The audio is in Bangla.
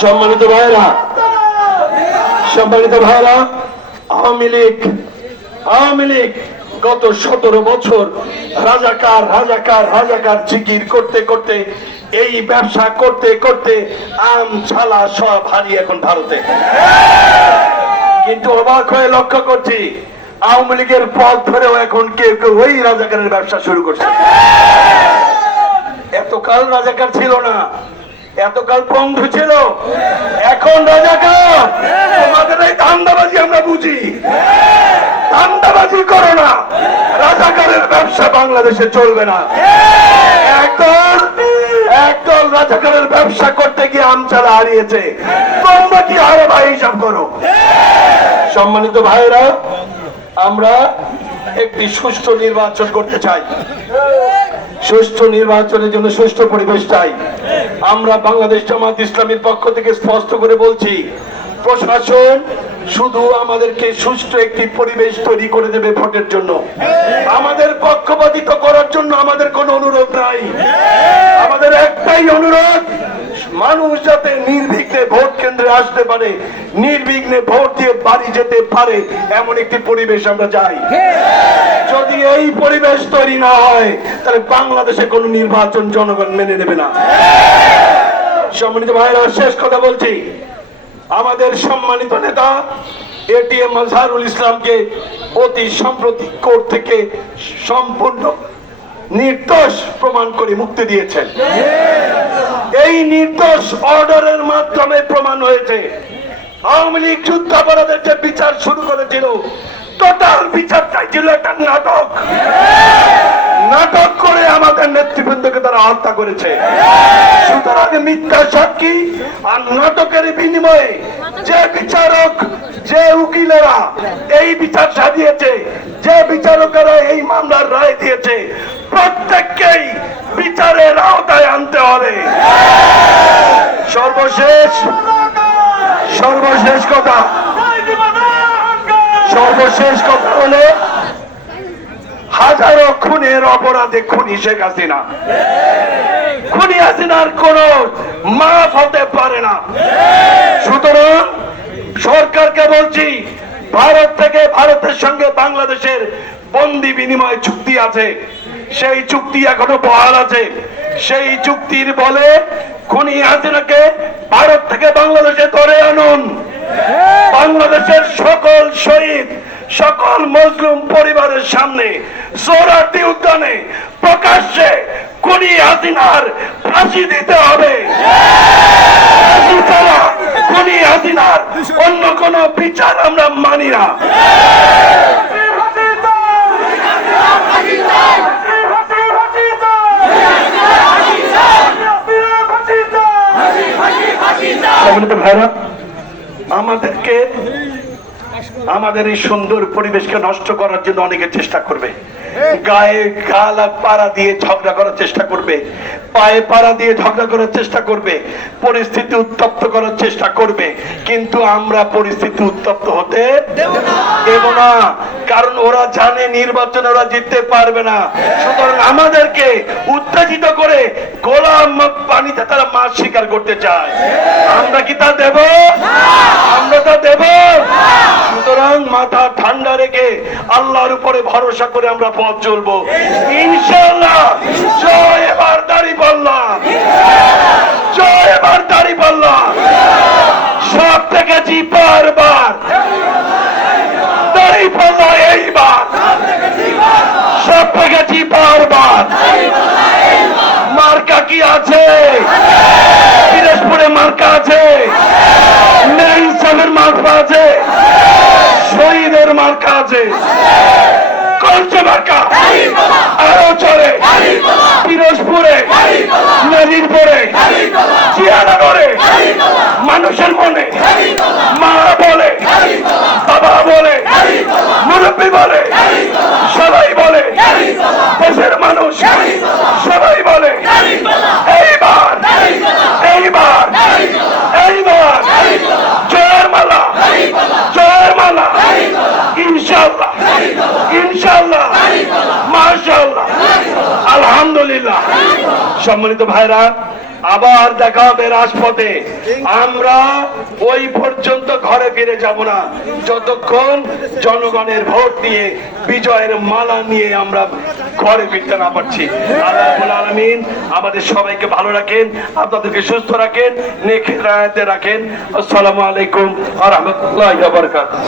সম্মানিত ভাইরা, আওয়ামী লীগ গত 17 বছর রাজাকার রাজাকার রাজাকার জিকির করতে করতে, এই ব্যবসা করতে করতে আম ছালা সব হারিয়ে এখন ভারতে। কিন্তু অবাক হয়ে লক্ষ্য করছি, আওয়ামী লীগের পথ ধরেও এখন কেউ কেউ ওই রাজাকারের ব্যবসা শুরু করছে। এতকাল রাজাকার ছিল না, এতকাল বন্ধু ছিল, এখন রাজাকার। তোমাদের এই ধান্দাবাজি আমরা বুঝি, ধান্দাবাজি করো না। রাজাকারের ব্যবসা বাংলাদেশে চলবে না। একদল রাজাকারের ব্যবসা করতে গিয়ে আমচালা হারিয়েছে, তোমরা কি হারাবা হিসাব করো। সম্মানিত ভাইরা, আমরা একটি সুষ্ঠু নির্বাচন করতে চাই। সুষ্ঠু নির্বাচনের জন্য সুষ্ঠু পরিবেশ চাই। আমরা বাংলাদেশ জামাত ইসলামীর পক্ষ থেকে স্পষ্ট করে বলছি, প্রশাসন শুধু আমাদেরকে সুষ্ঠু একটি পরিবেশ তৈরি করে দেবে ভোটের জন্য, আমাদের পক্ষপাতিত্ব করার জন্য আমাদের কোনো অনুরোধ নাই। আমাদের একটাই অনুরোধ, মানুষ যাতে নির্বিঘ্নে ভোট কেন্দ্রে আসতে পারে, নির্বিঘ্নে ভোট দিয়ে বাড়ি যেতে পারে, এমন একটি পরিবেশ আমরা চাই। যদি এই পরিবেশ তৈরি না হয়, তাহলে বাংলাদেশে কোনো নির্বাচন জনগণ মেনে নেবে না। সম্মানিত ভাইরা, শেষ কথা বলছি, আমাদের সম্মানিত নেতা এটিএম মাজহারুল ইসলামকে অতি সম্প্রতি কোর্ট থেকে সম্পূর্ণ নির্দোষ প্রমাণ করে মুক্তি দিয়েছেন। এই নির্দোষ অর্ডারের মাধ্যমে প্রমাণ হয়েছে আওয়ামী লীগ যুদ্ধাপরাধের যে বিচার শুরু করেছিল, টোটাল বিচারটাই ছিল একটা নাটক। নাটক করে আমাদের নেতৃবৃন্দকে তারা হত্যা করেছে। সুতরাং মিথ্যা সাক্ষী আর নাটকের বিনিময়ে যে বিচারক, যে উকিলেরা এই বিচার সাজিয়েছে, যে বিচারকেরা এই মামলার রায় দিয়েছে, প্রত্যেককেই বিচারের আওতায় আনতে হবে। সর্বশেষ কথা হলো, হাজারো খুনের অপরাধে খুনি শেখ হাসিনা, খুনি হাসিনার কোন মাফ হতে পারে না। সুতরাং সরকারকে বলছি, ভারতের সঙ্গে বাংলাদেশের বন্দি বিনিময় চুক্তি আছে, সেই চুক্তি এখনো বহাল আছে। সেই চুক্তির বলে খুনি হাসিনাকে ভারত থেকে বাংলাদেশে ধরে আনুন। বাংলাদেশের সকল শহীদ, সকল মজলুম পরিবারের সামনে সোহরাওয়ার্দী উদ্যানে প্রকাশ্যে খুনি হাসিনার ফাঁসি দিতে হবে। খুনি হাসিনার অন্য কোন বিচার আমরা মানি না। ভাইরা, আমাদের এই সুন্দর পরিবেশকে নষ্ট করার জন্য অনেকে চেষ্টা করবে। গায়ে গালা পাড়া দিয়ে ঝগড়া করার চেষ্টা করবে, পায়ে পাড়া দিয়ে ঝগড়া করার চেষ্টা করবে, পরিস্থিতি উত্তপ্ত করার চেষ্টা করবে। কিন্তু আমরা পরিস্থিতি উত্তপ্ত হতে দেব না, কারণ ওরা জানে নির্বাচনে ওরা জিততে পারবে না। সুতরাং আমাদেরকে উত্তেজিত করে গোলাম পানিতে তারা মাছ শিকার করতে চায়। আমরা কি তা দেব? আমরা তা দেব? সুতরাং মাথা ঠান্ডা রেখে আল্লাহর উপরে ভরসা করে আমরা পথ চলবো ইনশাআল্লাহ। জয় এবার দাঁড়িপাল্লা, জয় এবার দাঁড়িপাল্লা। সব দেখেছি বারবার, দাঁড়িপাল্লা এইবার সব দেখেছি বারবার। মার্কা কি আছে? পিরোজপুরে মার্কা আছে, ইনসাফের মার্কা আছে, শহীদের মার্কা আছে, কলচে মার্কা আরো চলে। পিরোজপুরে, নাজিরপুরে, জিয়ানগরে মানুষের মনে মা বলে, বাবা বলে, মুরব্বী বলে, সবাই বলে, দেশের মানুষ সবাই বলে, এইবার এইবার এইবার জয়ের মালা, জয়ের মালা ইনশাআল্লাহ, ইনশাআল্লাহ, মাশাআল্লাহ, আলহামদুলিল্লাহ। সম্মানিত ভাইরা, আবার দেখা হবে রাজপথে। আমরা ওই পর্যন্ত ঘরে ফিরে যাব না যতক্ষণ জনগণের ভোট দিয়ে বিজয়ের মালা নিয়ে আমরা ঘরে ফিরতে না পারছি। আল্লাহ রাব্বুল আলামিন আমাদের সবাইকে ভালো রাখেন, আপনাদেরকে সুস্থ রাখেন, নেক হেদায়েতে রাখেন। আসসালামু আলাইকুম ওয়া রাহমাতুল্লাহি ওয়া বারাকাতুহু।